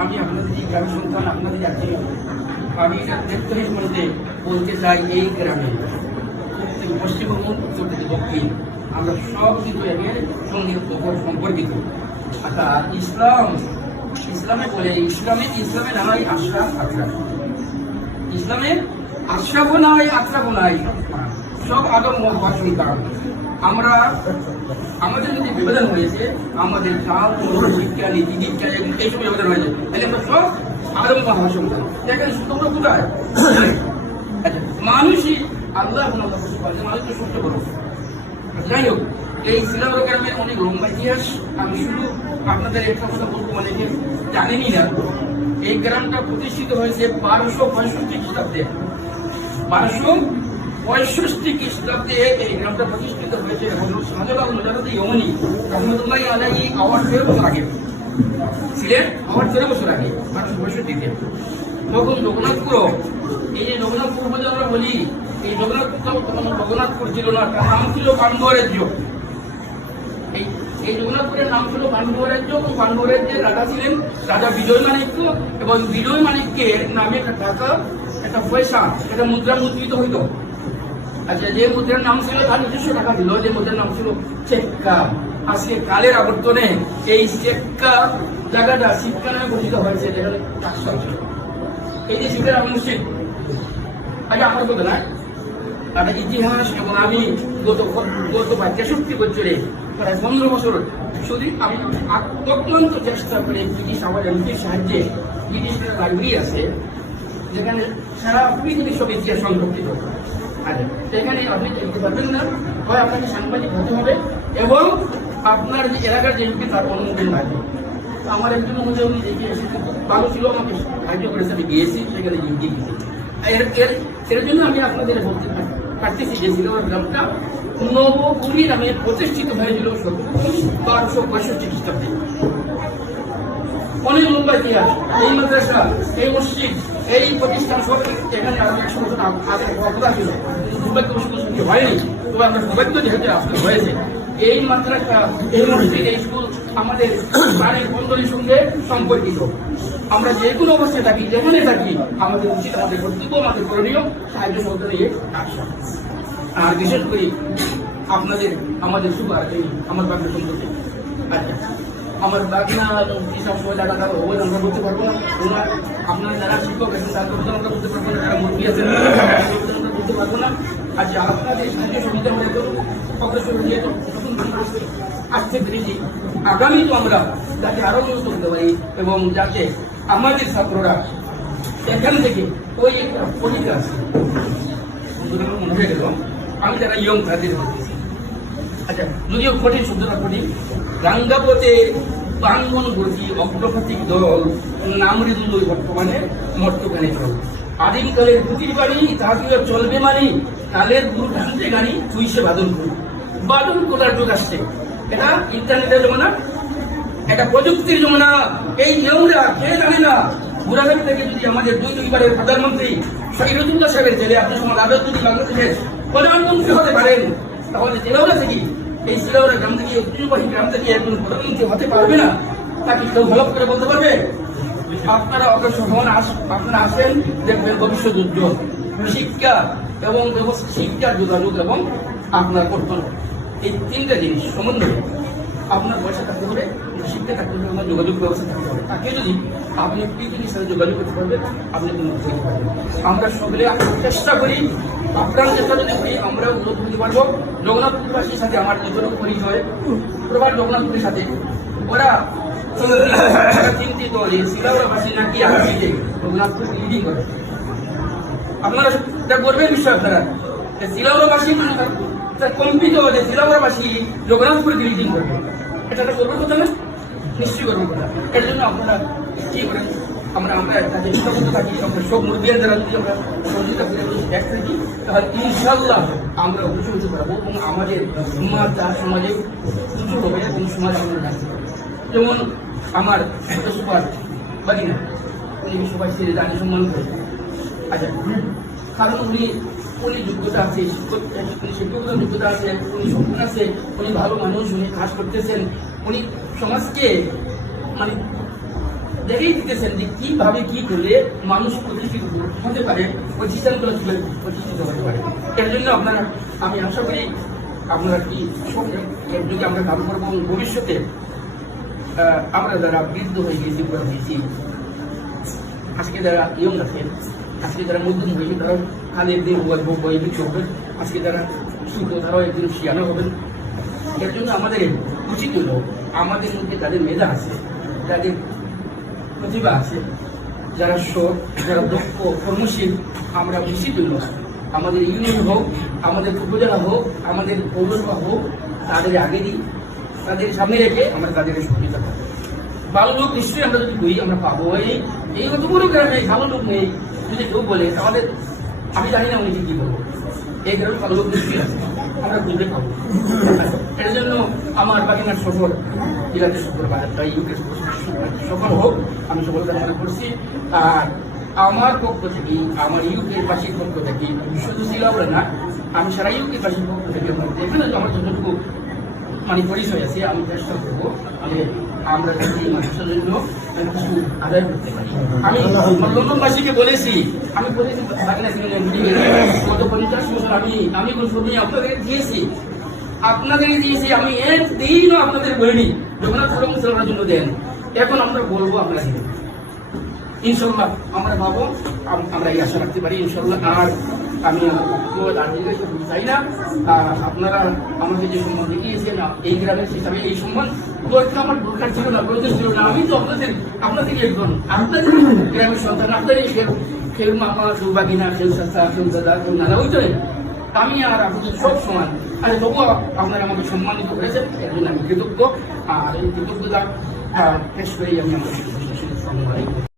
আমি আপনাদের যে গ্রামের সন্তান, আপনাদের আত্মীয়, আমি নেতৃত্বের মধ্যে বলতে চাই, এই গ্রামে পশ্চিমবঙ্গ, উত্তর থেকে দক্ষিণ, আমরা সব কিছু একের সঙ্গে সম্পর্কিত। আচ্ছা, ইসলামে বলে, ইসলামে না হয় আশরাফ আশরাফ, ইসলামের আশরাফও নাই আশরাফও নাই, সব আদম হওয়ার সন্তান। আমরা আমাদের যদি বিবেদন হয়েছে, আমাদের কাল শিক্ষা, নীতি দীক্ষা, এইসব বিবেদন হয়েছে, তাহলে আমরা সব আদম হওয়ার সন্তান। দেখেন তোমরা কোথায়? আচ্ছা, মানুষই আল্লাহ মানুষ তো সুস্থ করো। যাই হোক, এই শ্রীনগর গ্রামের অনেক লম্বা ইতিহাস। আমি শুধু আপনাদের একটা কথা বলবো, মানে যে জানেনি না, এই গ্রামটা প্রতিষ্ঠিত হয়েছে 1265 খ্রিস্টাব্দে। 1265 খ্রিস্টাব্দে এই গ্রামটা প্রতিষ্ঠিত হয়েছে। শাহজালাল মুজাহিদ ইমানি রহমতুল্লাহি আলাইহি আওয়াজ 13 বছর আগে ছিলেন, আওয়াজ 13 বছর আগে 1265-তে। তখন রঘুনাথপুর, এই যে রঘুনাথপুর বলে আমরা বলি, এই রঘুনাথপুর ছিল না, তার নাম ছিল পাণ্ডব রাজ্য। এই রঘুনাথপুরের নাম ছিল পাণ্ডব রাজ্য। এবং পাণ্ডব রাজ্যের রাজা ছিলেন রাজা বিজয় মাণিক্য। এবং বিজয় মাণিক্যের নামে একটা টাকা, একটা পয়সা, একটা মুদ্রা মুদ্রিত হইত। আচ্ছা, যে মুদ্রার নাম ছিল, তার নিজস্ব টাকা ছিল, যে মুদ্রার নাম ছিল চেক্কা। আজকে কালের আবর্তনে এই চেক্কা জায়গাটা শিক্ষা নামে পরিচিত হয়েছে, যেটা টাকশাল ছিল। এই যে শিক্ষার মসজিদ, আগে আমার কথা না, তাদের ইতিহাস। এবং আমি গত 63 বছরে, প্রায় 15 বছর শুধু আমি অত্যন্ত চেষ্টা করে ব্রিটিশ আমার এমপির সাহায্যে, ব্রিটিশের লাইব্রেরি আছে যেখানে সারা পৃথিবীর সব ইতিহাস সংরক্ষিত আছে। সেখানে আপনি দেখতে পারবেন না, হয় আপনাকে সাংবাদিক হতে হবে এবং আপনার যে এলাকার যে এমপি তার অনুমোদন লাগবে। আমার একজন মহোদয় উনি দেখে এসেছে, খুব ভালো ছিল, আমাকে সাহায্য করেছে, আমি গিয়েছি সেখানে গিয়েছি। এর জন্য আমি আপনাদের বলতে পারতেছি যে শ্রীনগর গ্রামটা নবপুরী নামে প্রতিষ্ঠিত হয়েছিল 1265 খ্রিস্টাব্দে। অনেক লম্বা ইতিহাস। এই মাদ্রাসা, এই মসজিদ, এই প্রতিষ্ঠান সব এখানে আরো 100 বছর আগে কথা ছিল, দুর্ভাগ্যবশত হয়নি। তবে আমরা সৌভাগ্য যেহেতু আসতে হয়েছে, এই মাদ্রাসা, এই মসজিদ, এই স্কুল আমাদের প্রাণের বন্ধনের সঙ্গে সম্পর্কিত। আমরা যে কোনো অবস্থায় থাকি, যেখানে থাকি, আমাদের উচিত, আমাদের কর্তব্য, আমাদের করণীয় সাহায্য সহযোগিতা নিয়ে আসা। আর বিশেষ করে আপনাদের, আমাদের সুপার, এই আমার বাগনা সম্পর্কে, আচ্ছা, আমার বাগনা হিসাব সময় টাকা তার অবদান আমরা করতে পারবো না। আপনারা যারা শিক্ষক আছেন তাদের অবদান আমরা করতে পারবো না, যারা মুরগি আছেন আমরা করতে পারবো না। আচ্ছা, আপনাদের সাহায্য সুবিধা হয়ে অগ্রসর হয়ে আসতে পেরেছি। আগামী তো আমরা যাতে আরো উন্নত হতে পারি এবং যাতে আমাদের ছাত্ররা এখান থেকে ওই একটা পরীক্ষা আছে, মনে হয়ে গেল আমি যারা ইয়ং তাদের বলতেছি। আচ্ছা, যদিও কঠিন, শব্দটা কঠিন। রাঙ্গাপথে প্রাঙ্গন গতি অগ্রগতিক দল নামরিদুল বর্তমানে মর্তখানে চল। আদিমকালের পুতির বাণী তাহাকে চলবে মানি, কালের দুর্ঘান্তে গাড়ি তুই সে বাদল করি। বাদল করার যুগ আসছে। এটা ইন্টারনেটের জমানা, এটা প্রযুক্তির জমানা। এই নিয়মরা কে জানে না? বুড়াঘাট থেকে যদি আমাদের দুইবারের প্রধানমন্ত্রী শহীদুল্লাহ সাহেবের ছেলে আপনি সমাজ আদর যদি বাংলাদেশের প্রধানমন্ত্রী হতে পারেন, তাহলে জেলাওড়া থেকে, এই জেলাওড়া গ্রাম থেকে, ঐতিহ্যবাহী গ্রাম থেকে একজন প্রধানমন্ত্রী হতে পারবে না, তাকে কেউ ভালো করে বলতে পারবে? আপনারা অগ্রসর হন, আপনারা আসেন, দেখবেন ভবিষ্যৎ উজ্জ্বল। শিক্ষা এবং শিক্ষা, যোগাযোগ এবং আপনার কর্তব্য, এই তিনটা জিনিস সমন্বয়ে আপনার পয়সা থাকতে হবে, শিক্ষা থাকতে হবে, আপনার যোগাযোগ ব্যবস্থা থাকতে হবে। তাকে যদি আপনি পৃথিবীর সাথে যোগাযোগ করতে পারবেন, আপনি কোনো কিছু করতে পারবেন। আমরা সকলে চেষ্টা করি, আপনার চেষ্টা যদি করি, আমরা উন্নত হতে পারবো। জগন্নাথপুরবাসীর সাথে আমার যতটুকু পরিচয়, প্রবাদ জগন্নাথপুরের সাথে, ওরা চিন্তিত যে শ্রীনগরবাসী নাকি আগামীতে রঘুনাথপুর লিডিং করে। আপনারা এটা করবেন নিশ্চয়, আপনারা শ্রীনগরবাসী কম্পিত যে শ্রীনগরবাসী জগন্নাথপুরকে লিডিং করবে, এটা করবেন কথা না? নিশ্চয়ই করবেন কথা। এর জন্য আপনারা কি করেন, আমরা তাদের নিরাপত্ত থাকি, আমরা সব মুরগিয়ার দ্বারা যদি আমরা সহযোগিতা করে এক থাকি, তাহলে ইনশাল্লাহ আমরা উঁচু হতে পারবো এবং আমাদের সমাজ, যার সমাজে উঁচু হবে এবং সমাজ আমরা রাখতে পারবো। যেমন আমার একটা সুপার বাগিনা, উনি সবাই ছেড়ে জানি সম্মান করে। আচ্ছা, কারণ উনি যোগ্যতা আছে, শিক্ষকতার যোগ্যতা আছে, উনি সম্পূর্ণ আছে, উনি ভালো মানুষ, উনি কাজ করতেছেন, উনি সমাজকে মানে দেখেই দিতেছেন যে কিভাবে কি করলে মানুষ প্রতিষ্ঠিত হতে পারে, প্রতিষ্ঠানগুলো কিভাবে প্রতিষ্ঠিত হতে পারে। এর জন্য আপনারা, আমি আশা করি আপনারা কি এর যুগে আমরা কাজ করবো এবং ভবিষ্যতে আমরা যারা বৃদ্ধ হয়ে গেছি, বুড়া হয়েছি, আজকে যারা ইয়ং আছেন, আজকে যারা মধ্যম হয়েছে, তারা কালের দিন বৈবিক হবেন, আজকে যারা শিল্প তারাও একদিন শিয়ানো হবেন। এর জন্য আমাদের উচিত হল আমাদের মধ্যে যাদের মেধা আছে, যাদের প্রতিভা আছে, যারা সৎ, যারা দক্ষ কর্মশীল, আমরা উচিত হইল আমাদের ইউনিয়ন হোক, আমাদের উপজেলা হোক, আমাদের পৌরসভা হোক, তাদের আগে দিই, তাদের সামনে রেখে আমরা তাদের সুবিধা পাবো। ভালো লোক নিশ্চয়ই আমরা যদি বই আমরা পাবো। এই অত বড় গ্রামে ভালো লোক নেই যদি কেউ বলে আমাদের, আমি জানি না উনি কি বলবো, এই গ্রামে ভালো লোক নিশ্চয়ই আছে, আমরা বুঝতে পাবো। এর জন্য আমার বাগিনার সফর, জেলাতে সফর বা ইউকে সফল হোক, আমি সকল কামনা করছি। আর আমার পক্ষ থেকে, আমার ইউকের বাসীর পক্ষ থেকে, শুধু জেলা বলে না, আমি সারা ইউকের বাসীর পক্ষ থেকে এখানে তো আমার যতটুকু মানে পরিচয় আছে, আমি চেষ্টা করবো আমরা এই মানুষের জন্য কিছু আদায় করতে পারি। আমি লন্ডনবাসীকে বলেছি, আমি বলেছি গত 50 বছর আমি ছবি আপনাদের দিয়েছি, আমি একদিনও আপনাদের বলিনি জগন্নাথ ধর্ম চালানোর জন্য দেন। এখন আমরা বলবো আপনারা দিন, ইনশাল্লাহ আমরা ভাবো, আমরা এই আশা রাখতে পারি ইনশাল্লাহ। আর আমি চাই না, আপনারা আমাকে যে সম্মান দেখিয়েছেন এই গ্রামের হিসাবে, এই সম্মান আমার দরকার ছিল না, প্রয়োজন ছিল না। আমি তো আপনাদের একজন, আপনাদের গ্রামের সন্তান, আপনাদের খেল মামা, দুর্বাগিনা, খেল চাচা, খেল দাদা, খেল নানা, ওই জন্য আমি আর আপনাদের সব সমান। আর তবুও আপনারা আমাকে সম্মানিত করেছেন, এর জন্য আমি কৃতজ্ঞ। আর এই কৃতজ্ঞতা শেষ করেই আমি আমার